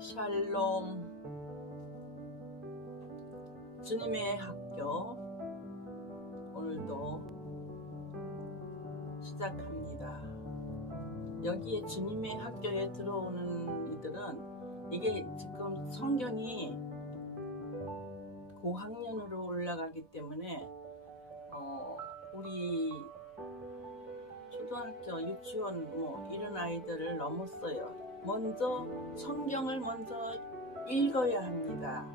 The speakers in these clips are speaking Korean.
샬롬. 주님의 학교 오늘도 시작합니다. 여기에 주님의 학교에 들어오는 이들은 이게 지금 성경이 고학년으로 올라가기 때문에 우리 초등학교, 유치원 이런 아이들을 넘었어요. 먼저 성경을 먼저 읽어야 합니다.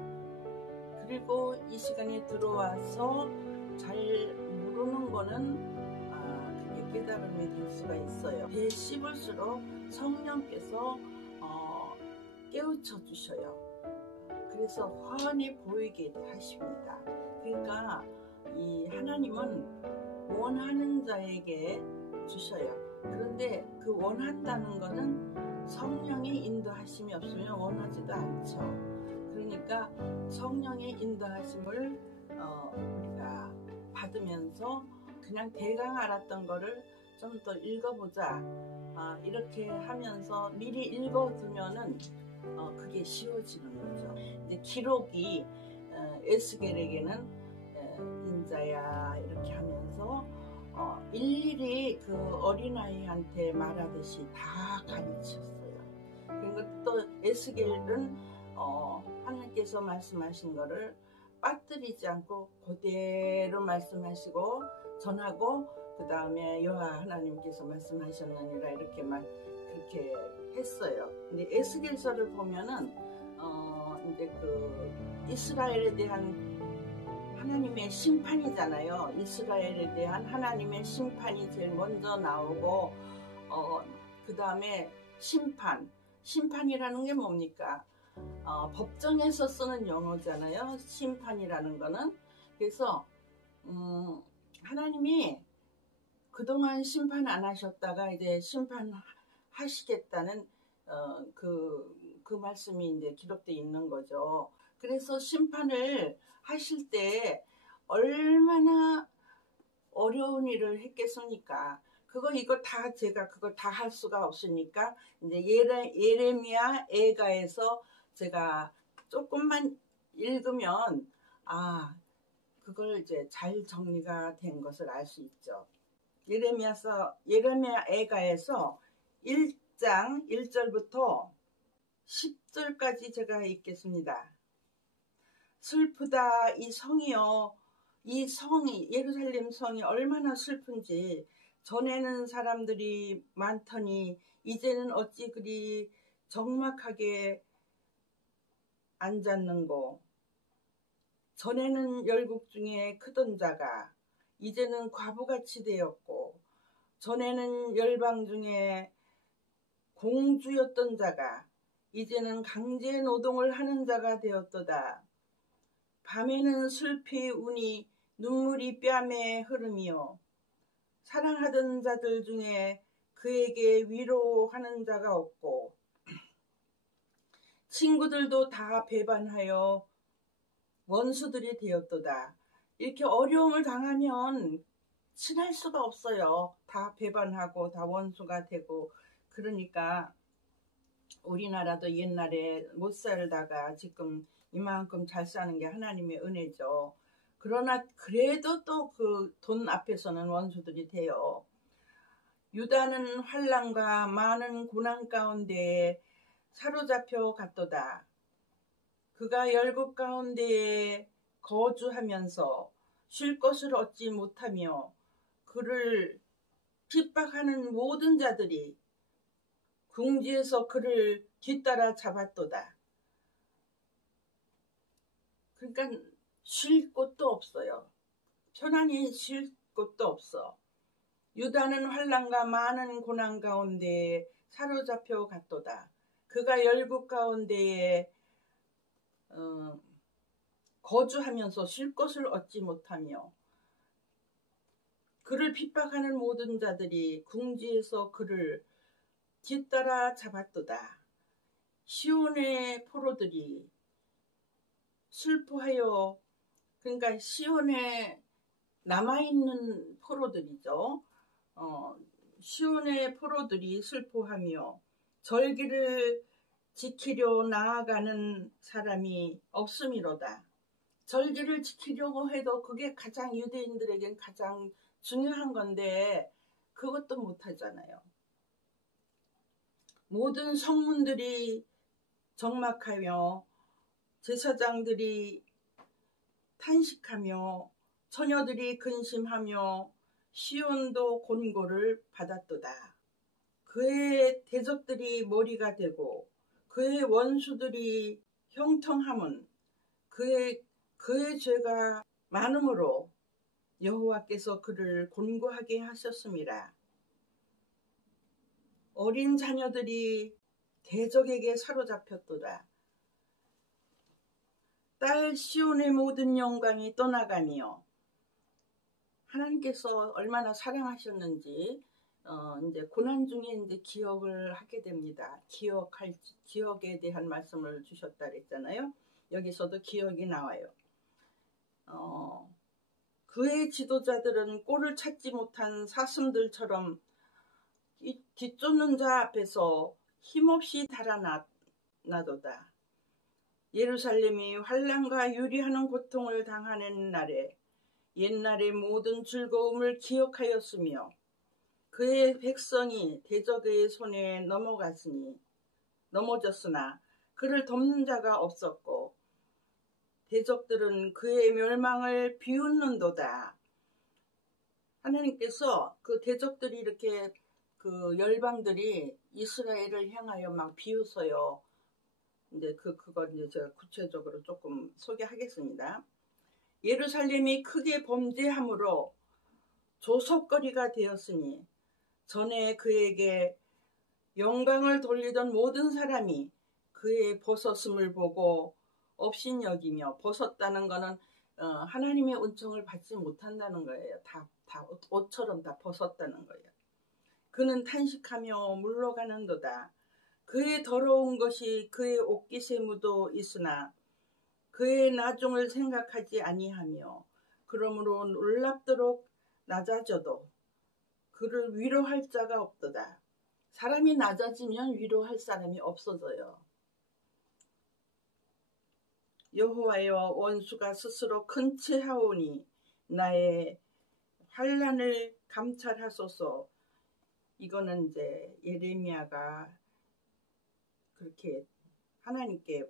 그리고 이 시간에 들어와서 잘 모르는 거는 그게 깨달음이 될 수가 있어요. 배 씹을수록 성령께서 깨우쳐 주셔요. 그래서 훤히 보이게 하십니다. 그러니까 이 하나님은 원하는 자에게 주셔요. 그런데 그 원한다는 거는 성령의 인도하심이 없으면 원하지도 않죠. 그러니까 성령의 인도하심을 우리가 받으면서 그냥 대강 알았던 거를 좀 더 읽어보자, 이렇게 하면서 미리 읽어두면은 그게 쉬워지는 거죠. 이제 기록이 에스겔에게는 인자야 이렇게 하면서 일일이 그 어린아이한테 말하듯이 다 가르쳤어요. 그리고 또 에스겔은 하나님께서 말씀하신 거를 빠뜨리지 않고 그대로 말씀하시고 전하고, 그 다음에 여호와 하나님께서 말씀하셨느니라 이렇게만 그렇게 했어요. 근데 에스겔서를 보면은 이제 그 이스라엘에 대한 하나님의 심판이잖아요. 이스라엘에 대한 하나님의 심판이 제일 먼저 나오고 그 다음에 심판이라는 게 뭡니까? 법정에서 쓰는 용어잖아요. 심판이라는 거는. 그래서 하나님이 그동안 심판 안 하셨다가 이제 심판하시겠다는 그 말씀이 이제 기록되어 있는 거죠. 그래서 심판을 하실 때 얼마나 어려운 일을 했겠습니까? 이거 다 제가 그걸 다 할 수가 없으니까 이제 예레미야 애가에서 제가 조금만 읽으면 그걸 이제 잘 정리가 된 것을 알 수 있죠. 예레미야 애가에서 1장 1절부터 10절까지 제가 읽겠습니다. 슬프다 이 성이여, 이 성이, 예루살렘 성이 얼마나 슬픈지. 전에는 사람들이 많더니 이제는 어찌 그리 적막하게 앉았는고. 전에는 열국 중에 크던 자가 이제는 과부같이 되었고, 전에는 열방 중에 공주였던 자가 이제는 강제 노동을 하는 자가 되었도다. 밤에는 슬피 우니 눈물이 뺨에 흐름이요, 사랑하던 자들 중에 그에게 위로하는 자가 없고, 친구들도 다 배반하여 원수들이 되었도다. 이렇게 어려움을 당하면 친할 수가 없어요. 다 배반하고 다 원수가 되고. 그러니까 우리나라도 옛날에 못 살다가 지금 이만큼 잘 사는 게 하나님의 은혜죠. 그러나 그래도 또 그 돈 앞에서는 원수들이 돼요. 유다는 환난과 많은 고난 가운데에 사로잡혀 갔도다. 그가 열국 가운데에 거주하면서 쉴 것을 얻지 못하며 그를 핍박하는 모든 자들이 궁지에서 그를 뒤따라 잡았도다. 그러니까 쉴 곳도 없어요. 편안히 쉴 곳도 없어. 유다는 환난과 많은 고난 가운데에 사로잡혀 갔도다. 그가 열국 가운데에 거주하면서 쉴 것을 얻지 못하며 그를 핍박하는 모든 자들이 궁지에서 그를 뒤따라 잡았도다. 시온의 포로들이 슬퍼하여, 그러니까 시온에 남아있는 포로들이죠. 시온의 포로들이 슬퍼하며 절기를 지키려 나아가는 사람이 없음이로다. 절기를 지키려고 해도 그게 가장 유대인들에겐 가장 중요한 건데 그것도 못하잖아요. 모든 성문들이 적막하며 제사장들이 탄식하며 처녀들이 근심하며 시온도 곤고를 받았도다. 그의 대적들이 머리가 되고 그의 원수들이 형통함은 그의 죄가 많음으로 여호와께서 그를 곤고하게 하셨습니다. 어린 자녀들이 대적에게 사로잡혔도다. 딸 시온의 모든 영광이 떠나가니요. 하나님께서 얼마나 사랑하셨는지 이제 고난 중에 이제 기억을 하게 됩니다. 기억에 대한 말씀을 주셨다 그랬잖아요. 여기서도 기억이 나와요. 그의 지도자들은 꼴을 찾지 못한 사슴들처럼 뒤쫓는 자 앞에서 힘없이 달아나도다. 예루살렘이 환난과 유리하는 고통을 당하는 날에 옛날의 모든 즐거움을 기억하였으며 그의 백성이 대적의 손에 넘어졌으나 그를 돕는 자가 없었고 대적들은 그의 멸망을 비웃는도다. 하나님께서 그 대적들이 이렇게 그 열방들이 이스라엘을 향하여 막 비웃어요. 이제 그걸 이제 제가 구체적으로 조금 소개하겠습니다. 예루살렘이 크게 범죄함으로 조석거리가 되었으니 전에 그에게 영광을 돌리던 모든 사람이 그의 벗었음을 보고 업신여기며, 벗었다는 거는 하나님의 은총을 받지 못한다는 거예요. 다 옷처럼 다 벗었다는 거예요. 그는 탄식하며 물러가는도다. 그의 더러운 것이 그의 옷깃에 묻어 있으나 그의 나중을 생각하지 아니하며 그러므로 놀랍도록 낮아져도 그를 위로할 자가 없도다. 사람이 낮아지면 위로할 사람이 없어져요. 여호와여, 원수가 스스로 큰 체하오니 나의 환난을 감찰하소서. 이거는 이제 예레미야가 그렇게 하나님께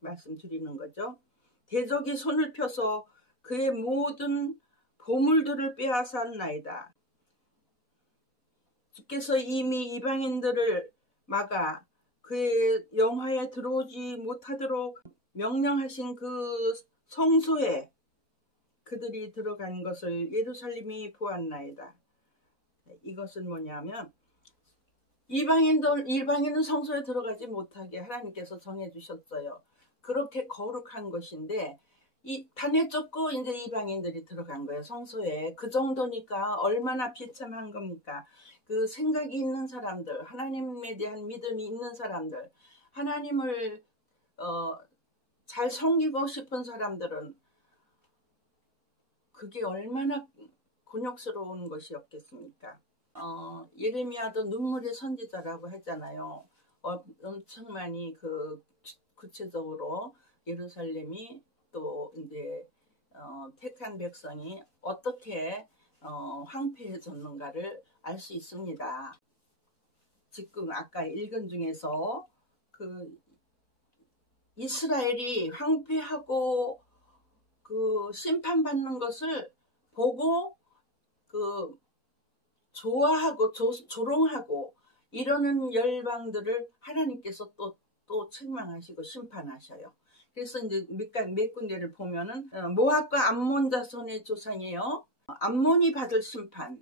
말씀드리는 거죠. 대적이 손을 펴서 그의 모든 보물들을 빼앗았나이다. 주께서 이미 이방인들을 막아 그의 영화에 들어오지 못하도록 명령하신 그 성소에 그들이 들어간 것을 예루살렘이 보았나이다. 이것은 뭐냐면 일방인은 성소에 들어가지 못하게 하나님께서 정해주셨어요. 그렇게 거룩한 것인데 이 단에 쫓고 이제 이방인들이 들어간 거예요. 성소에. 그 정도니까 얼마나 비참한 겁니까? 그 생각이 있는 사람들, 하나님에 대한 믿음이 있는 사람들, 하나님을 잘 섬기고 싶은 사람들은 그게 얼마나 곤욕스러운 것이었겠습니까? 예레미야도 눈물의 선지자라고 했잖아요. 엄청 많이 구체적으로 예루살렘이 또 이제 택한 백성이 어떻게 황폐해졌는가를 알 수 있습니다. 지금 아까 읽은 중에서 그 이스라엘이 황폐하고 그 심판받는 것을 보고 그 좋아하고 조롱하고 이러는 열방들을 하나님께서 또 책망하시고 심판하셔요. 그래서 이제 몇 군데를 보면은 모압과 암몬 자손의 조상이에요. 암몬이 받을 심판,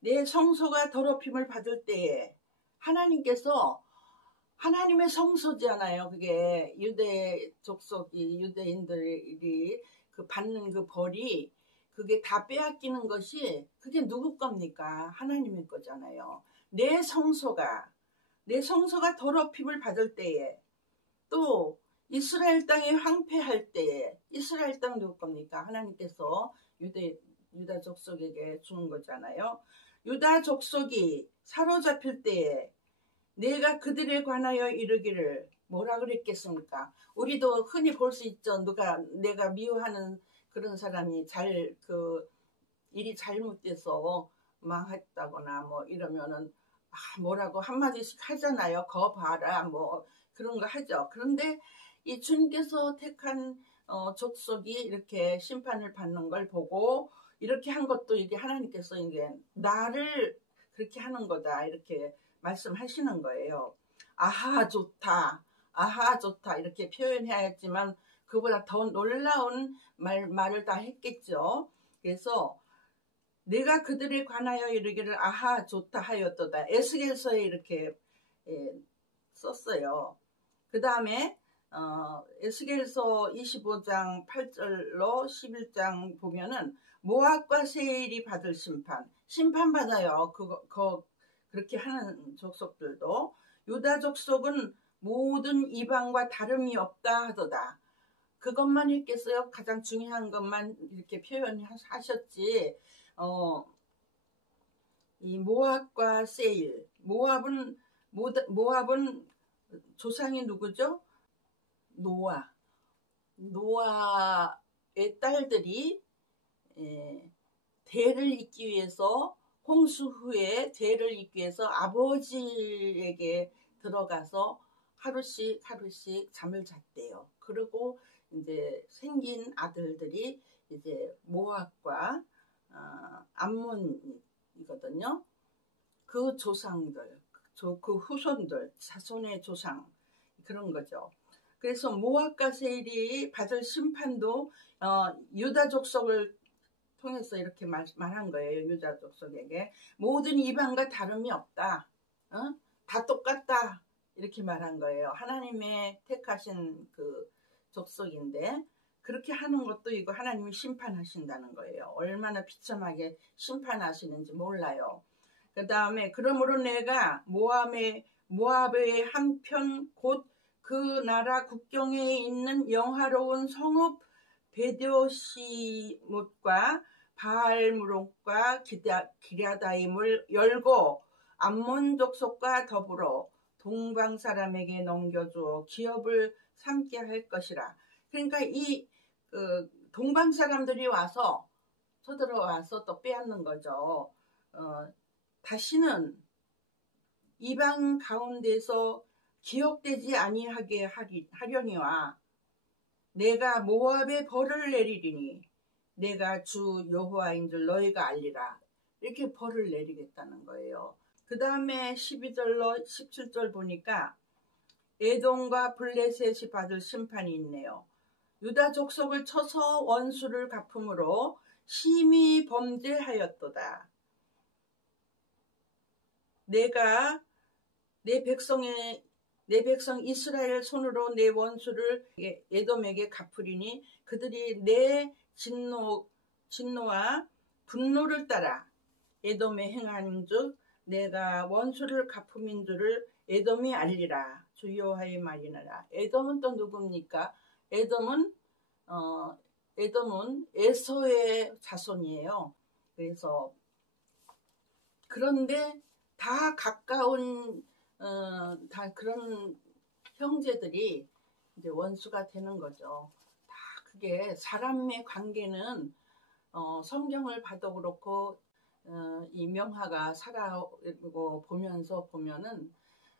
내 성소가 더럽힘을 받을 때에 하나님께서 하나님의 성소잖아요. 그게 유대 족속이 유대인들이 그 받는 그 벌이 그게 다 빼앗기는 것이 그게 누구 겁니까? 하나님의 거잖아요. 내 성소가 더럽힘을 받을 때에 또 이스라엘 땅이 황폐할 때에 이스라엘 땅 누구 겁니까? 하나님께서 유다 족속에게 주는 거잖아요. 유다 족속이 사로잡힐 때에 내가 그들에 관하여 이르기를 뭐라 그랬겠습니까? 우리도 흔히 볼 수 있죠. 내가 미워하는 그런 사람이 일이 잘못돼서 망했다거나 뭐 이러면은 뭐라고 한마디씩 하잖아요. 거 봐라 뭐 그런 거 하죠. 그런데 이 주님께서 택한 족속이 이렇게 심판을 받는 걸 보고 이렇게 한 것도 이게 하나님께서 이제 나를 그렇게 하는 거다 이렇게 말씀하시는 거예요. 아하 좋다, 아하 좋다 이렇게 표현해야지만 그보다 더 놀라운 말을 다 했겠죠. 그래서 내가 그들에 관하여 이르기를 아하 좋다 하였도다. 에스겔서에 이렇게 썼어요. 그 다음에 에스겔서 25장 8절로 11장 보면은 모압과 세일이 받을 심판받아요. 그렇게 하는 족속들도. 유다 족속은 모든 이방과 다름이 없다 하도다. 그것만 했겠어요? 가장 중요한 것만 이렇게 표현하셨지. 이 모압과 세일. 모압은 조상이 누구죠? 노아의 딸들이 대를 잇기 위해서 홍수 후에 대를 잇기 위해서 아버지에게 들어가서 하루씩 잠을 잤대요. 그리고 이제 생긴 아들들이 이제 모압과 암몬이거든요. 그 조상들, 그 후손들, 자손의 조상 그런 거죠. 그래서 모압과 세일이 받을 심판도 유다 족속을 통해서 이렇게 말한 거예요. 유다 족속에게 모든 이방과 다름이 없다. 다 똑같다. 이렇게 말한 거예요. 하나님의 택하신 그 족속인데 그렇게 하는 것도 이거 하나님이 심판하신다는 거예요. 얼마나 비참하게 심판하시는지 몰라요. 그 다음에 그러므로 내가 모압의 한편 곧 그 나라 국경에 있는 영화로운 성읍 베드시못과 바알무롯과 기랴다임을 열고 암몬 족속과 더불어 동방 사람에게 넘겨주어 기업을 삼게 할 것이라. 그러니까 이 동방 사람들이 와서 쳐들어와서 또 빼앗는 거죠. 다시는 이방 가운데서 기억되지 아니하게 하려니와 내가 모압에 벌을 내리리니 내가 주 여호와인 줄 너희가 알리라. 이렇게 벌을 내리겠다는 거예요. 그 다음에 12절로 17절 보니까 에돔과 블레셋이 받을 심판이 있네요. 유다 족속을 쳐서 원수를 갚음으로 심히 범죄하였도다. 내가 내 백성 이스라엘 손으로 내 원수를 에돔에게 갚으리니 그들이 내 진노와 분노를 따라 에돔에 행한즉 내가 원수를 갚음인 줄을 에돔이 알리라. 주 여호와의 말이니라. 에돔은 또 누굽니까? 에돔은 에서의 자손이에요. 그래서 그런데 다 가까운 다 그런 형제들이 이제 원수가 되는 거죠. 다 그게 사람의 관계는 성경을 봐도 그렇고 이 명화가 살아오고 보면은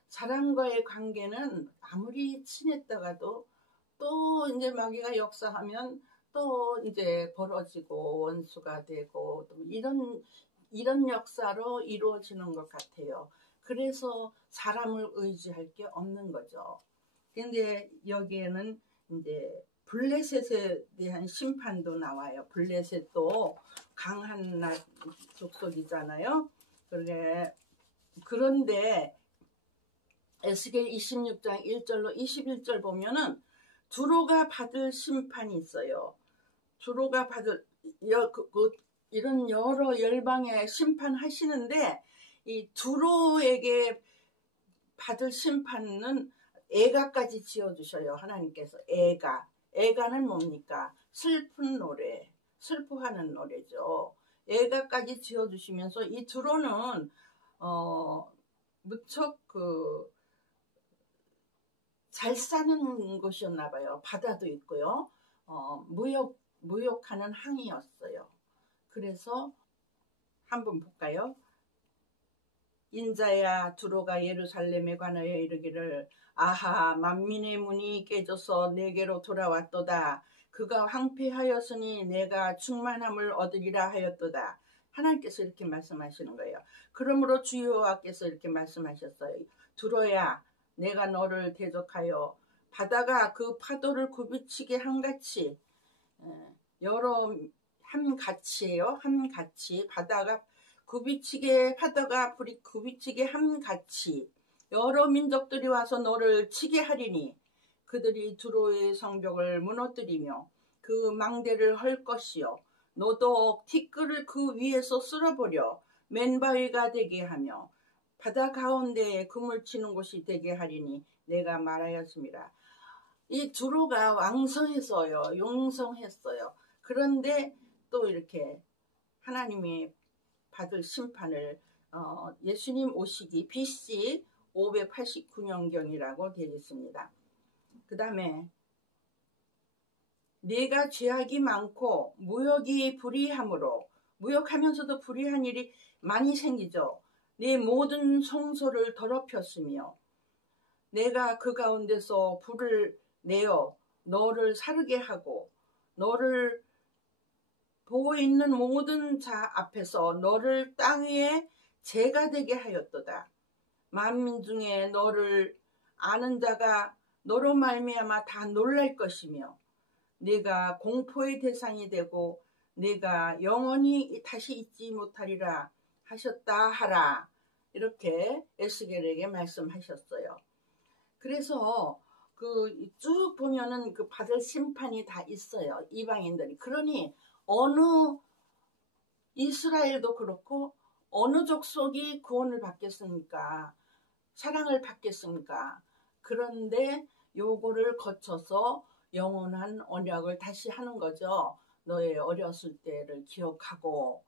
사람과의 관계는 아무리 친했다가도 또 이제 마귀가 역사하면 또 이제 벌어지고 원수가 되고 또 이런 역사로 이루어지는 것 같아요. 그래서 사람을 의지할 게 없는 거죠. 근데 여기에는 이제 블레셋에 대한 심판도 나와요. 블레셋도 강한 족속이잖아요. 그런데 에스겔 26장 1절로 21절 보면은 두로가 받을 심판이 있어요. 두로가 받을 이런 여러 열방에 심판하시는데 이 두로에게 받을 심판은 애가까지 지어주셔요. 하나님께서 애가는 뭡니까? 슬픈 노래, 슬퍼하는 노래죠. 애가까지 지어주시면서 이 두로는 무척 잘 사는 곳이었나 봐요. 바다도 있고요. 무역하는 항이었어요. 그래서 한번 볼까요? 인자야 두로가 예루살렘에 관하여 이르기를 아하 만민의 문이 깨져서 내게로 돌아왔도다. 그가 황폐하였으니 내가 충만함을 얻으리라 하였도다. 하나님께서 이렇게 말씀하시는 거예요. 그러므로 주 여호와께서 이렇게 말씀하셨어요. 두로야 내가 너를 대적하여 바다가 그 파도를 굽이치게 한같이 여러 한같이예요. 한같이 바다가 파도가 굽이치게 함같이 여러 민족들이 와서 너를 치게 하리니 그들이 두로의 성벽을 무너뜨리며 그 망대를 헐 것이요 너도 티끌을 그 위에서 쓸어버려 맨바위가 되게 하며 바다 가운데에 그물 치는 곳이 되게 하리니 내가 말하였습니다. 이 두로가 왕성했어요. 용성했어요. 그런데 또 이렇게 하나님이 받을 심판을 예수님 오시기 BC 589년경이라고 되어 있습니다. 그 다음에 내가 죄악이 많고 무역이 불의함으로 무역하면서도 불의한 일이 많이 생기죠. 내 모든 성소를 더럽혔으며 내가 그 가운데서 불을 내어 너를 사르게 하고 너를 보고 있는 모든 자 앞에서 너를 땅 위에 재가 되게 하였도다. 만민 중에 너를 아는 자가 너로 말미암아 다 놀랄 것이며 네가 공포의 대상이 되고 네가 영원히 다시 잊지 못하리라 하셨다 하라. 이렇게 에스겔에게 말씀하셨어요. 그래서 쭉 보면은 받을 심판이 다 있어요. 이방인들이. 그러니 어느 이스라엘도 그렇고 어느 족속이 구원을 받겠습니까? 사랑을 받겠습니까? 그런데 요거를 거쳐서 영원한 언약을 다시 하는 거죠. 너의 어렸을 때를 기억하고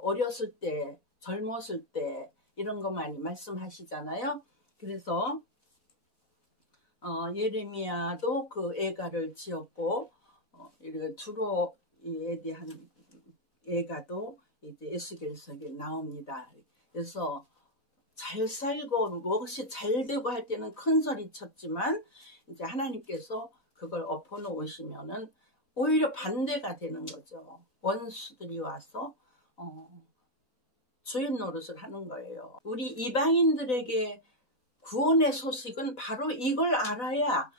어렸을 때 젊었을 때 이런 거 많이 말씀하시잖아요. 그래서 예레미야도 그 애가를 지었고 두로에 대한 애가도 이제 에스겔서에 나옵니다. 그래서 잘 살고 무엇이 잘 되고 할 때는 큰 소리 쳤지만 이제 하나님께서 그걸 엎어 놓으시면은 오히려 반대가 되는 거죠. 원수들이 와서 주인 노릇을 하는 거예요. 우리 이방인들에게 구원의 소식은 바로 이걸 알아야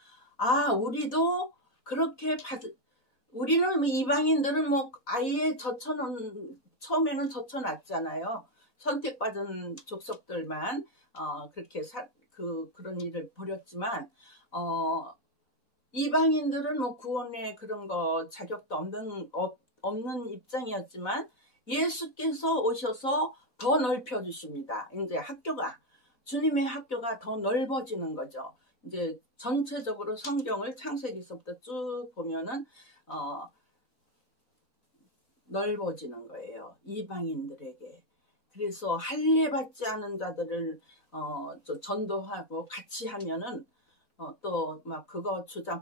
우리도 그렇게 우리는 이방인들은 아예 처음에는 젖혀놨잖아요. 선택받은 족속들만 그렇게 그런 일을 벌였지만 이방인들은 구원의 그런 거 자격도 없는 입장이었지만 예수께서 오셔서 더 넓혀주십니다. 이제 주님의 학교가 더 넓어지는 거죠. 이제 전체적으로 성경을 창세기서부터 쭉 보면은 넓어지는 거예요. 이방인들에게. 그래서 할례 받지 않은 자들을 전도하고 같이 하면은 또 막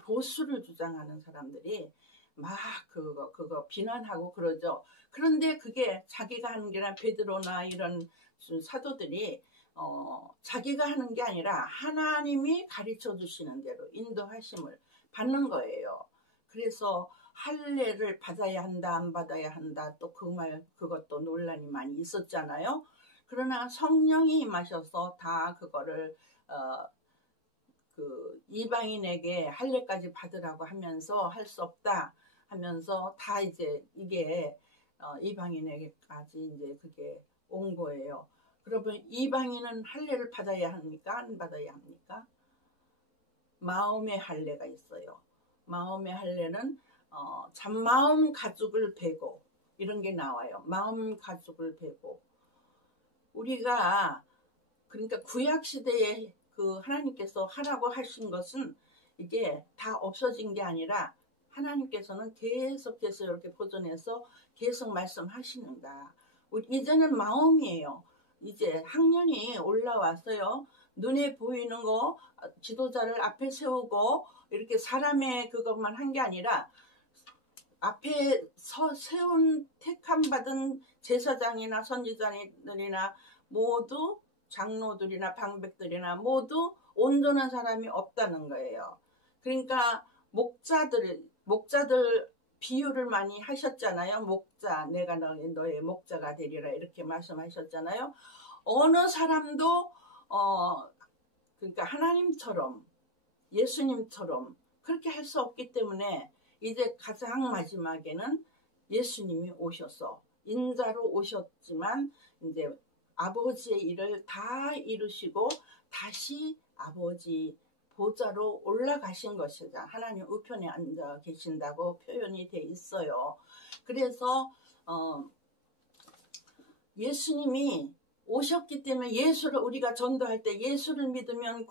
보수를 주장하는 사람들이 막 그거 비난하고 그러죠. 그런데 그게 자기가 하는 게 아니라 베드로나 이런 사도들이 자기가 하는 게 아니라 하나님이 가르쳐 주시는 대로 인도하심을 받는 거예요. 그래서 할례를 받아야 한다 안 받아야 한다 또 그것도 논란이 많이 있었잖아요. 그러나 성령이 임하셔서 다 그거를 이방인에게 할례까지 받으라고 하면서 할 수 없다 하면서 다 이제 이게 이방인에게까지 이제 그게 온 거예요. 그러면 이방인은 할례를 받아야 합니까? 안 받아야 합니까? 마음의 할례가 있어요. 마음의 할례는 참마음 가죽을 베고 이런 게 나와요. 마음 가죽을 베고 우리가 그러니까 구약 시대에 하나님께서 하라고 하신 것은 이게 다 없어진 게 아니라 하나님께서는 계속해서 이렇게 보존해서 계속 말씀하시는다. 이제는 마음이에요. 이제 학년이 올라왔어요. 눈에 보이는 거 지도자를 앞에 세우고 이렇게 사람의 그것만 한 게 아니라 앞에 세운 택함 받은 제사장이나 선지자들이나 모두 장로들이나 방백들이나 모두 온전한 사람이 없다는 거예요. 그러니까 목자들 비유를 많이 하셨잖아요. 목자, 내가 너의 목자가 되리라 이렇게 말씀하셨잖아요. 어느 사람도 그러니까 하나님처럼 예수님처럼 그렇게 할 수 없기 때문에 이제 가장 마지막에는 예수님이 오셔서 인자로 오셨지만 이제 아버지의 일을 다 이루시고 다시 아버지 보좌로 올라가신 것이다. 하나님 우편에 앉아 계신다고 표현이 돼 있어요. 그래서 예수님이 오셨기 때문에 예수를 우리가 전도할 때 예수를 믿으면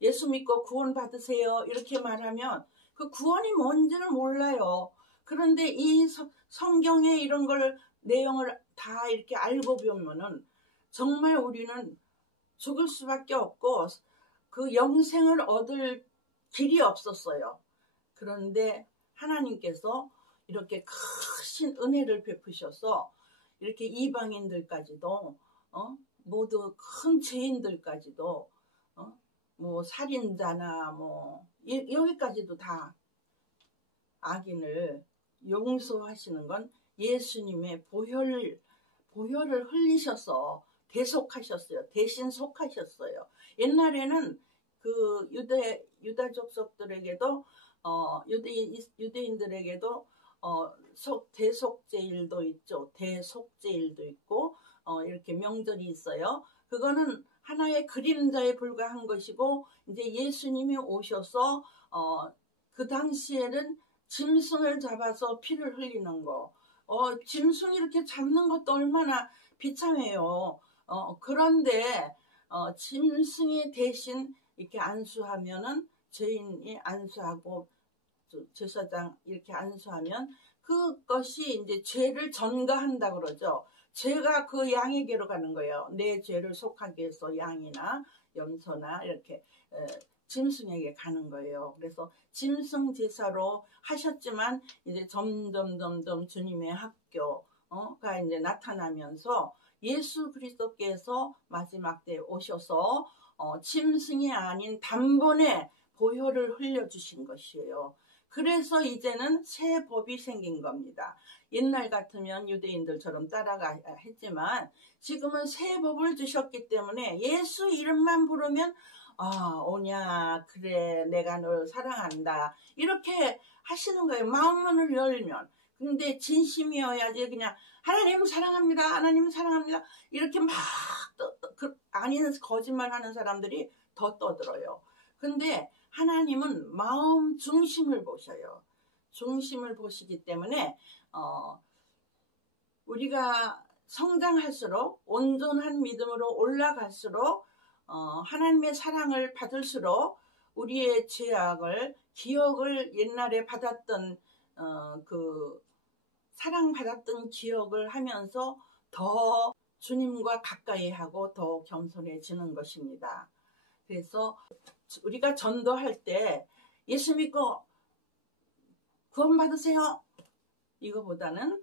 예수 믿고 구원 받으세요 이렇게 말하면 그 구원이 뭔지는 몰라요. 그런데 이 성경에 이런 걸 내용을 다 이렇게 알고 보면은 정말 우리는 죽을 수밖에 없고 그 영생을 얻을 길이 없었어요. 그런데 하나님께서 이렇게 크신 은혜를 베푸셔서 이렇게 이방인들까지도 모두 큰 죄인들까지도 뭐 살인자나 뭐 여기까지도 다 악인을 용서하시는 건 예수님의 보혈을 흘리셔서 대속하셨어요. 대신 속하셨어요. 옛날에는 그 유다 족속들에게도 유대인들에게도 대속제일도 있죠. 대속제일도 있고 이렇게 명절이 있어요. 그거는 하나의 그림자에 불과한 것이고 이제 예수님이 오셔서 그 당시에는 짐승을 잡아서 피를 흘리는 거 짐승 이렇게 잡는 것도 얼마나 비참해요. 그런데 짐승이 대신 이렇게 안수하면은 죄인이 안수하고 제사장 이렇게 안수하면 그것이 이제 죄를 전가한다 그러죠. 죄가 그 양에게로 가는 거예요. 내 죄를 속하기 위해서 양이나 염소나 이렇게 짐승에게 가는 거예요. 그래서 짐승 제사로 하셨지만 이제 점점 주님의 학교가 이제 나타나면서 예수 그리스도께서 마지막 때에 오셔서 짐승이 아닌 단번에 보혈을 흘려주신 것이에요. 그래서 이제는 새 법이 생긴 겁니다. 옛날 같으면 유대인들처럼 따라가 했지만 지금은 새 법을 주셨기 때문에 예수 이름만 부르면 오냐 그래 내가 널 사랑한다 이렇게 하시는 거예요. 마음문을 열면. 근데 진심이어야지 그냥 하나님 사랑합니다. 하나님 사랑합니다. 이렇게 막 아닌 거짓말하는 사람들이 더 떠들어요. 근데 하나님은 마음 중심을 보셔요. 중심을 보시기 때문에 우리가 성장할수록 온전한 믿음으로 올라갈수록 하나님의 사랑을 받을수록 우리의 죄악을 기억을 옛날에 받았던 그 사랑받았던 기억을 하면서 더 주님과 가까이 하고 더 겸손해지는 것입니다. 그래서 우리가 전도할 때 예수 믿고 구원 받으세요 이거보다는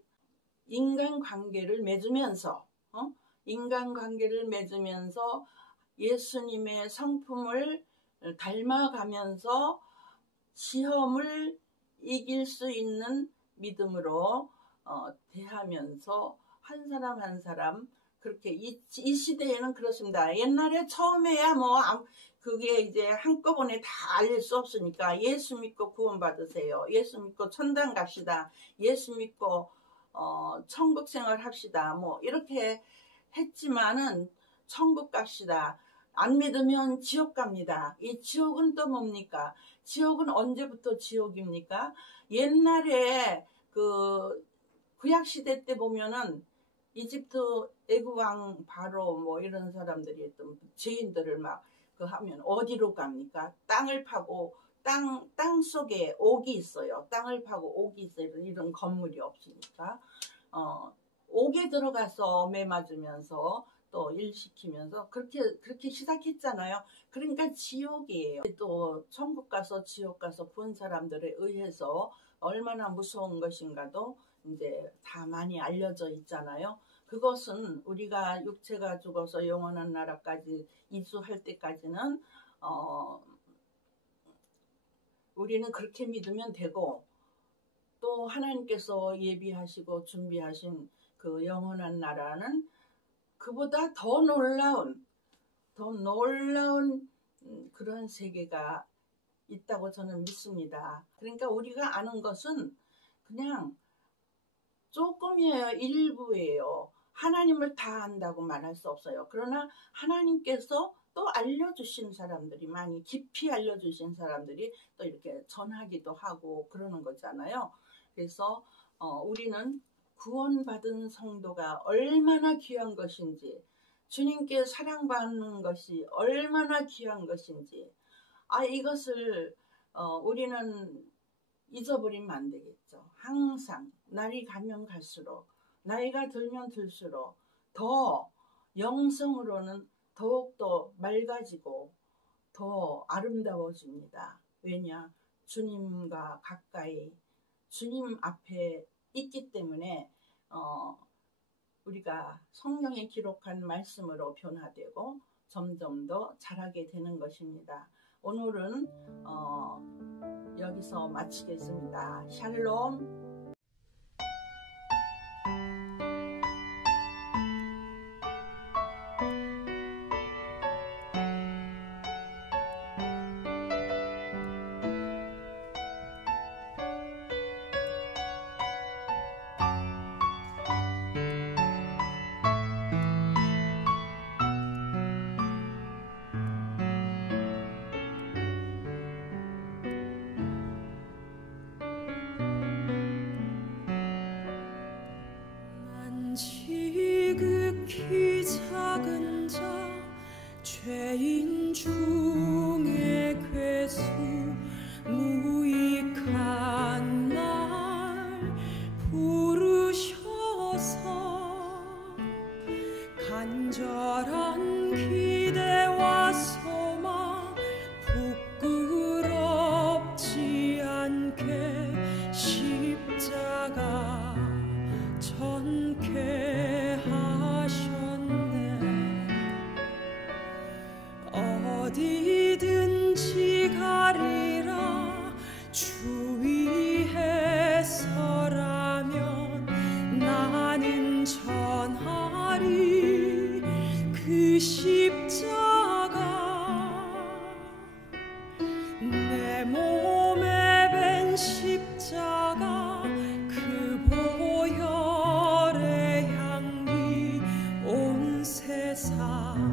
인간관계를 맺으면서 예수님의 성품을 닮아가면서 시험을 이길 수 있는 믿음으로 대하면서 한 사람 한 사람 그렇게 이 시대에는 그렇습니다. 옛날에 처음에야 그게 이제 한꺼번에 다 알릴 수 없으니까 예수 믿고 구원 받으세요. 예수 믿고 천당 갑시다. 예수 믿고 천국 생활 합시다. 뭐 이렇게 했지만은 천국 갑시다. 안 믿으면 지옥 갑니다. 이 지옥은 또 뭡니까? 지옥은 언제부터 지옥입니까? 옛날에 그 구약시대 때 보면은 이집트 애국왕 바로 뭐 이런 사람들이 또 죄인들을 막 그 하면 어디로 갑니까? 땅을 파고 땅 속에 옥이 있어요. 땅을 파고 옥이 있어요. 이런 건물이 없으니까 옥에 들어가서 매 맞으면서 또 일시키면서 그렇게 시작했잖아요. 그러니까 지옥이에요. 또 천국 가서 지옥 가서 본 사람들에 의해서 얼마나 무서운 것인가도 이제 다 많이 알려져 있잖아요. 그것은 우리가 육체가 죽어서 영원한 나라까지 이주할 때까지는 우리는 그렇게 믿으면 되고, 또 하나님께서 예비하시고 준비하신 그 영원한 나라는 그보다 더 놀라운 그런 세계가 있다고 저는 믿습니다. 그러니까 우리가 아는 것은 그냥 조금이에요. 일부예요. 하나님을 다 안다고 말할 수 없어요. 그러나 하나님께서 또 알려주신 사람들이, 많이 깊이 알려주신 사람들이 또 이렇게 전하기도 하고 그러는 거잖아요. 그래서 우리는 구원받은 성도가 얼마나 귀한 것인지, 주님께 사랑받는 것이 얼마나 귀한 것인지, 이것을 우리는 잊어버리면 안 되겠죠. 항상 날이 가면 갈수록, 나이가 들면 들수록 더 영성으로는 더욱더 맑아지고 더 아름다워집니다. 왜냐? 주님과 가까이, 주님 앞에 있기 때문에 우리가 성령에 기록한 말씀으로 변화되고 점점 더 자라게 되는 것입니다. 오늘은 여기서 마치겠습니다. 샬롬. 지극히 작은 자 죄인 중에 괴수 무익한 날 부르셔서 간절한 기대와 소망 부끄럽지 않게 십자가 전케 하셨네. 어디든지 가리라 주 위에 서라면 나는 전하리 그 십자가. 내 몸에 밴 십자가 그 보혈의 향기 온 세상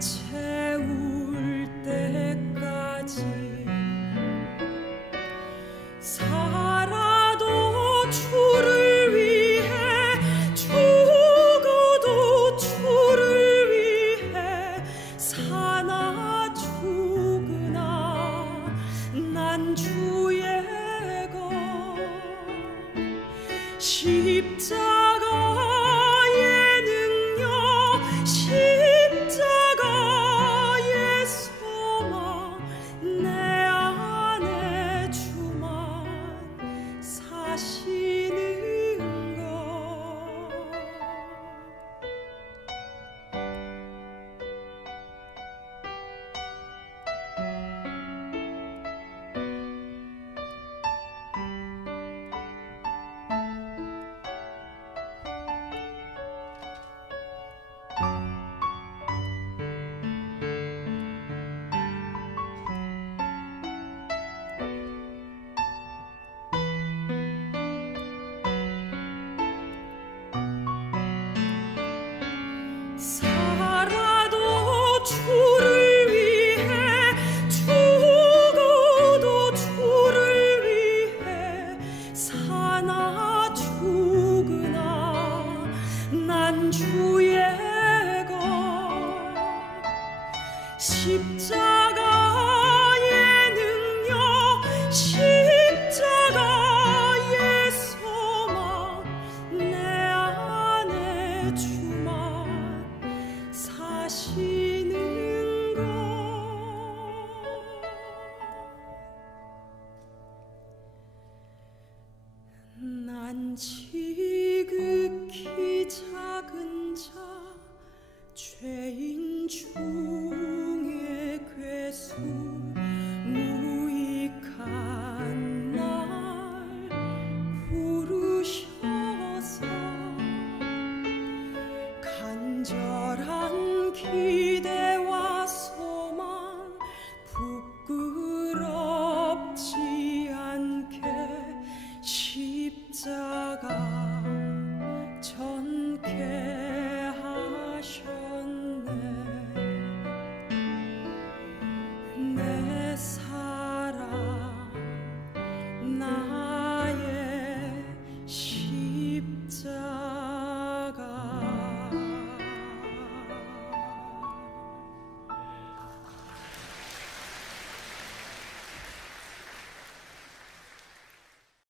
채울 때까지. 살아도 주를 위해 죽어도 주를 위해 사나 죽으나 난 주의 것. 십자가